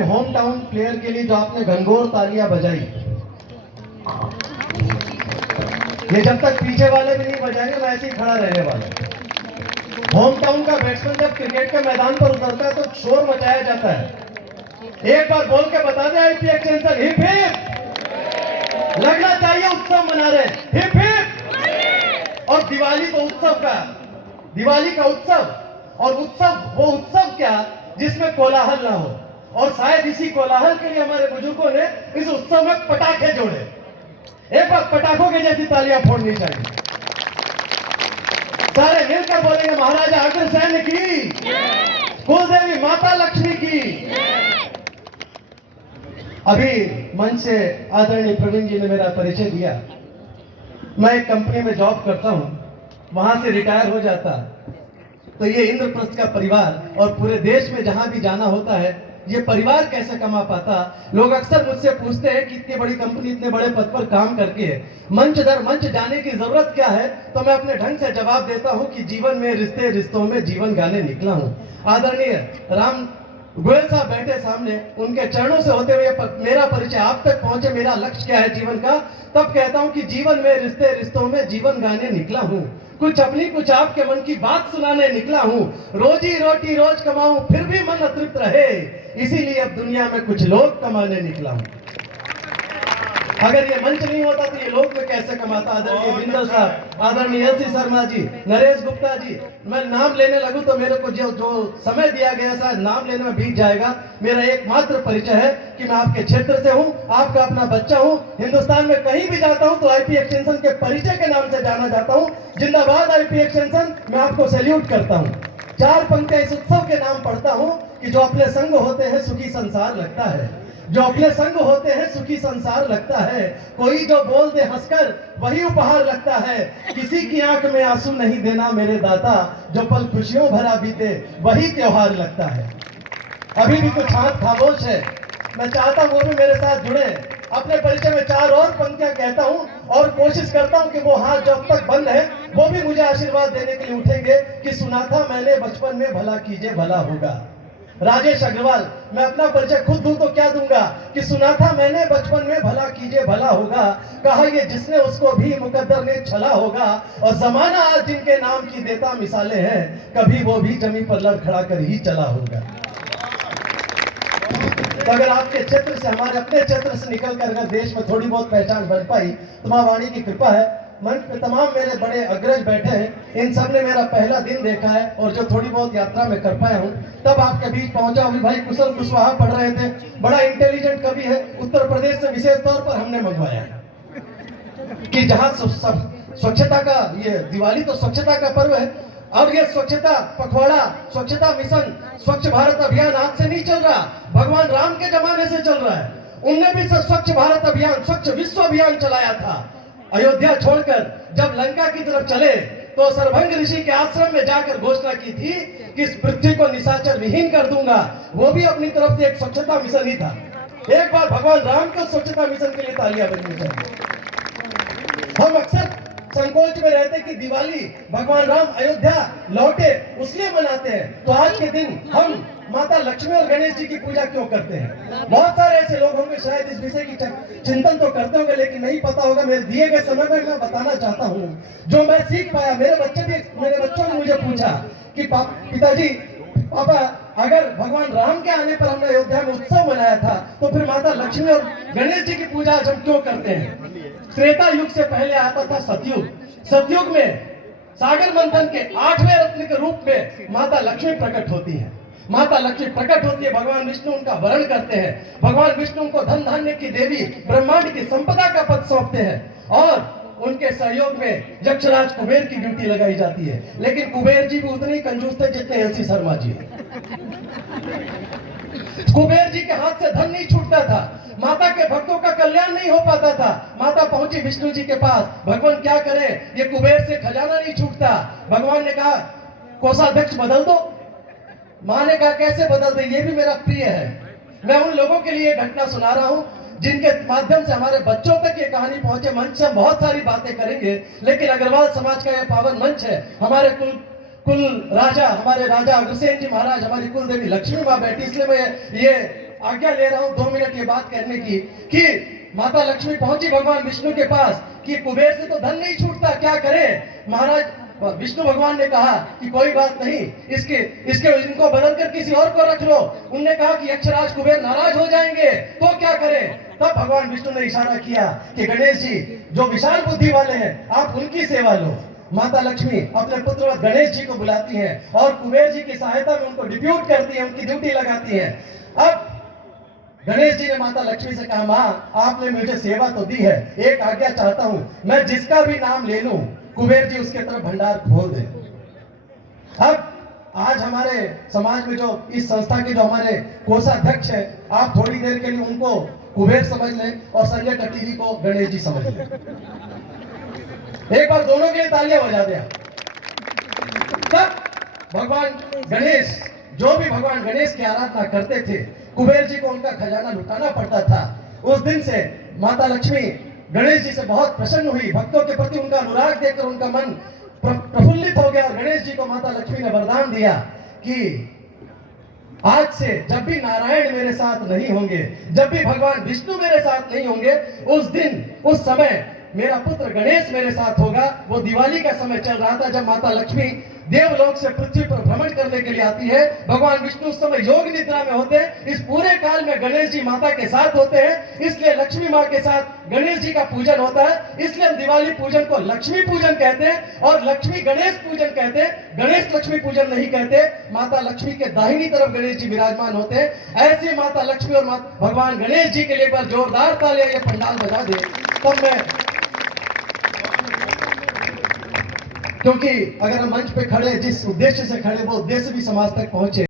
अपने home town player के लिए जो आपने घनघोर तालियां बजाई, ये जब तक पीछे वाले भी नहीं बजाएंगे मैं ऐसे ही खड़ा रहने वाला हूं। होम टाउन का बैट्समैन जब क्रिकेट के मैदान पर उतरता है तो शोर मचाया जाता है। एक बार बोल के बता दे आईपी एक्सटेंशन हिप हिप, लगना चाहिए उत्सव मना रहे हिप हिप। और दिवाली तो उत्सव का, दिवाली का उत्सव, और उत्सव वो उत्सव क्या जिसमें कोलाहल ना हो। और शायद इसी कोलाहल के लिए हमारे बुजुर्गों ने इस उत्सव में पटाखे जोड़े। एक बार पटाखों के जैसी तालियां फोड़नी चाहिए। सारे मिलकर बोलेंगे महाराजा अग्रसेन की, कुलदेवी माता लक्ष्मी की। अभी मंच से आदरणीय प्रवीण जी ने मेरा परिचय दिया। मैं एक कंपनी में जॉब करता हूं, वहां से रिटायर हो जाता तो ये इंद्रप्रस्थ का परिवार और पूरे देश में जहां भी जाना होता है ये परिवार कैसे कमा पाता। लोग अक्सर मुझसे पूछते हैं कि इतनी बड़ी कंपनी इतने बड़े पद पर काम करके मंच दर मंच जाने की जरूरत क्या है। तो मैं अपने ढंग से जवाब देता हूं कि जीवन में रिश्ते रिश्तों में जीवन गाने निकला हूं। आदरणीय राम गोयल साहब बैठे सामने, उनके चरणों से होते हुए मेरा परिचय आप तक पहुंचे, मेरा लक्ष्य क्या है जीवन का, तब कहता हूं कि जीवन में रिश्ते रिश्तों में जीवन गाने निकला हूं। कुछ अपनी कुछ आपके मन की बात सुनाने निकला हूं। रोजी रोटी रोज कमाऊं फिर भी मन अतृप्त रहे, इसीलिए अब दुनिया में कुछ लोग कमाने निकला हूं। अगर ये मंच नहीं होता तो ये लोग में कैसे कमाता। आदरणीय बिंदल साहब, आदरणीय एलसी शर्मा जी, नरेश गुप्ता जी, मैं नाम लेने लगूं तो मेरे को जो समय दिया गया शायद नाम लेने में बीत जाएगा। मेरा एकमात्र परिचय है कि मैं आपके क्षेत्र से हूं, आपका अपना बच्चा हूं। हिंदुस्तान में कहीं भी जाता हूं तो आईपी एक्सटेंशन के परिचय के नाम से जाना जाता हूं। जिंदाबाद आईपी एक्सटेंशन, मैं आपको सैल्यूट करता हूं। चार पंक्तियां इस उत्सव के नाम पढ़ता हूं कि जो अपने संग होते हैं सुखी संसार लगता है, जो अपने संग होते हैं सुखी संसार लगता है। कोई जो बोल दे हंसकर वही उपहार लगता है, किसी की आंख में आंसू नहीं देना मेरे दाता, जो पल खुशियों भरा बीते वही त्योहार लगता है। अभी भी कुछ हाथ खामोश है, मैं चाहता हूं वो भी मेरे साथ जुड़े। अपने परिचय में चार और पंक्तियां कहता हूं और कोशिश करता हूं कि वो हाथ जो अब तक बंद है वो भी मुझे आशीर्वाद देने के लिए उठेंगे कि सुना था मैंने बचपन में भला कीजिए भला होगा। राजेश अग्रवाल, मैं अपना परिचय खुद दूं तो क्या दूंगा कि सुना था मैंने बचपन में भला कीजिए भला होगा, कहा ये जिसने उसको भी मुकद्दर ने छला होगा, और जमाना आज जिनके नाम की देता मिसालें हैं, कभी वो भी जमीन पर लड़खड़ा कर ही चला होगा। तो अगर आपके क्षेत्र से, हमारे अपने क्षेत्र से निकलकर अगर देश में थोड़ी बहुत पहचान बन पाई तो मां वाणी की कृपा है। मंच पे तमाम मेरे बड़े अग्रज बैठे हैं, इन सब ने मेरा पहला दिन देखा है और जो थोड़ी बहुत यात्रा में कर पाया हूँ तब आपके बीच पहुंचा। अभी भाई कुशल कुशवाहा पढ़ रहे थे, बड़ा इंटेलिजेंट कवि है, उत्तर प्रदेश से विशेष तौर पर हमने मंगवाया कि जहाँ स्वच्छता का, ये दिवाली तो स्वच्छता का पर्व है और ये स्वच्छता पखवाड़ा, स्वच्छता मिशन, स्वच्छ भारत अभियान आज से नहीं चल रहा, भगवान राम के जमाने से चल रहा है। उनने भी स्वच्छ भारत अभियान, स्वच्छ विश्व अभियान चलाया था। अयोध्या छोड़कर जब लंका की तरफ चले तो सरभंग ऋषि के आश्रम में जाकर घोषणा की थी कि इस पृथ्वी को निशाचर विहीन कर दूंगा। वो भी अपनी तरफ से एक स्वच्छता मिशन ही था। एक बार भगवान राम को स्वच्छता मिशन के लिए तालियां बजनी चाहिए। हम अक्सर संकोच में रहते कि दिवाली भगवान राम अयोध्या लौटे उसलिए मनाते हैं, तो आज के दिन हम माता लक्ष्मी और गणेश जी की पूजा क्यों करते हैं। बहुत सारे ऐसे लोग होंगे शायद इस विषय की चिंतन तो करते होंगे लेकिन नहीं पता होगा। मेरे दिए गए समय में मैं बताना चाहता हूँ जो मैं सीख पाया। मेरे बच्चों ने मुझे पूछा कि पिताजी, पापा, अगर भगवान राम के आने पर हमने अयोध्या में उत्सव मनाया था तो फिर माता लक्ष्मी और गणेश जी की पूजा आज हम क्यों करते हैं। त्रेता युग से पहले आता था सतयुग। सतयुग में सागर मंथन के 8वें रत्न के रूप में माता लक्ष्मी प्रकट होती है। माता लक्ष्मी प्रकट होती है, भगवान विष्णु उनका वरण करते हैं। भगवान विष्णु उनको धन धान्य की देवी, ब्रह्मांड की संपदा का पद सौंपते हैं और उनके सहयोग में यक्षराज कुबेर की ड्यूटी लगाई जाती है। लेकिन कुबेर जी भी उतने ही कंजूस थे जितने एलसी शर्मा जी। कुबेर जी के हाथ से धन नहीं छूटता था, माता के भक्तों का कल्याण नहीं हो पाता था। माता पहुंची विष्णु जी के पास, भगवान क्या करे, ये कुबेर से खजाना नहीं छूटता। भगवान ने कहा कोषाध्यक्ष बदल दो। मां ने कहा कैसे बदल दे, ये भी मेरा प्रिय है। मैं उन लोगों के लिए घटना सुना रहा हूं जिनके माध्यम से हमारे बच्चों तक ये कहानी पहुंचे। मंच से हम बहुत सारी बातें करेंगे लेकिन अग्रवाल समाज का यह पावन मंच है। हमारे कुल राजा, हमारे राजा अग्रसेन जी महाराज, हमारी कुल देवी लक्ष्मी माँ बैठी, इसलिए मैं ये आज्ञा ले रहा हूं 2 मिनट ये बात कहने की कि माता लक्ष्मी पहुंची भगवान विष्णु के पास कि कुबेर से तो धन नहीं छूटता, क्या करे। महाराज विष्णु भगवान ने कहा कि कोई बात नहीं, इसके इनको बदल कर किसी और को रख लो। उनने कहा कि यक्षराज कुबेर नाराज हो जाएंगे तो क्या करें। तब भगवान विष्णु ने इशारा किया कि गणेश जी जो विशाल बुद्धि वाले हैं आप उनकी सेवा लो। माता लक्ष्मी अपने पुत्र गणेश जी को बुलाती हैं और कुबेर जी की सहायता में उनको डिप्यूट करती है, उनकी ड्यूटी लगाती है। अब गणेश जी ने माता लक्ष्मी से कहा, माँ आपने मुझे सेवा तो दी है, एक आज्ञा चाहता हूं, मैं जिसका भी नाम ले लूं कुबेर जी उसके तरफ भंडार खोल दे। अब आज हमारे समाज में जो इस संस्था के जो हमारे कोषाध्यक्ष है, आप थोड़ी देर के लिए उनको कुबेर समझ लें और संजय कटीरी को गणेश जी समझ लें। एक बार दोनों के लिए तालियां बजा दे। तब भगवान गणेश, जो भी भगवान गणेश की आराधना करते थे, कुबेर जी को उनका खजाना लुटाना पड़ता था। उस दिन से माता लक्ष्मी गणेश जी से बहुत प्रसन्न हुई, भक्तों के प्रति उनका अनुराग देखकर उनका मन प्रफुल्लित हो गया और गणेश जी को माता लक्ष्मी ने वरदान दिया कि आज से जब भी नारायण मेरे साथ नहीं होंगे, जब भी भगवान विष्णु मेरे साथ नहीं होंगे, उस दिन उस समय मेरा पुत्र गणेश मेरे साथ होगा। वो दिवाली का समय चल रहा था जब माता लक्ष्मी देवलोक से पृथ्वी पर भ्रमण करने के लिए आती है। भगवान विष्णु उस समय योग निद्रा में होते हैं। इस पूरे काल में गणेश जी माता के साथ होते हैं, इसलिए लक्ष्मी माँ के साथ गणेश जी का पूजन होता है। इसलिए हम दिवाली पूजन को लक्ष्मी पूजन कहते हैं और लक्ष्मी गणेश पूजन कहते हैं, गणेश लक्ष्मी पूजन नहीं कहते। माता लक्ष्मी के दाहिनी तरफ गणेश जी विराजमान होते हैं। ऐसे माता लक्ष्मी और भगवान गणेश जी के लिए एक बार जोरदार तालियां ये पंडाल बजा दे। तब मैं, क्योंकि अगर हम मंच पे खड़े जिस उद्देश्य से खड़े वो उद्देश्य भी समाज तक पहुंचे।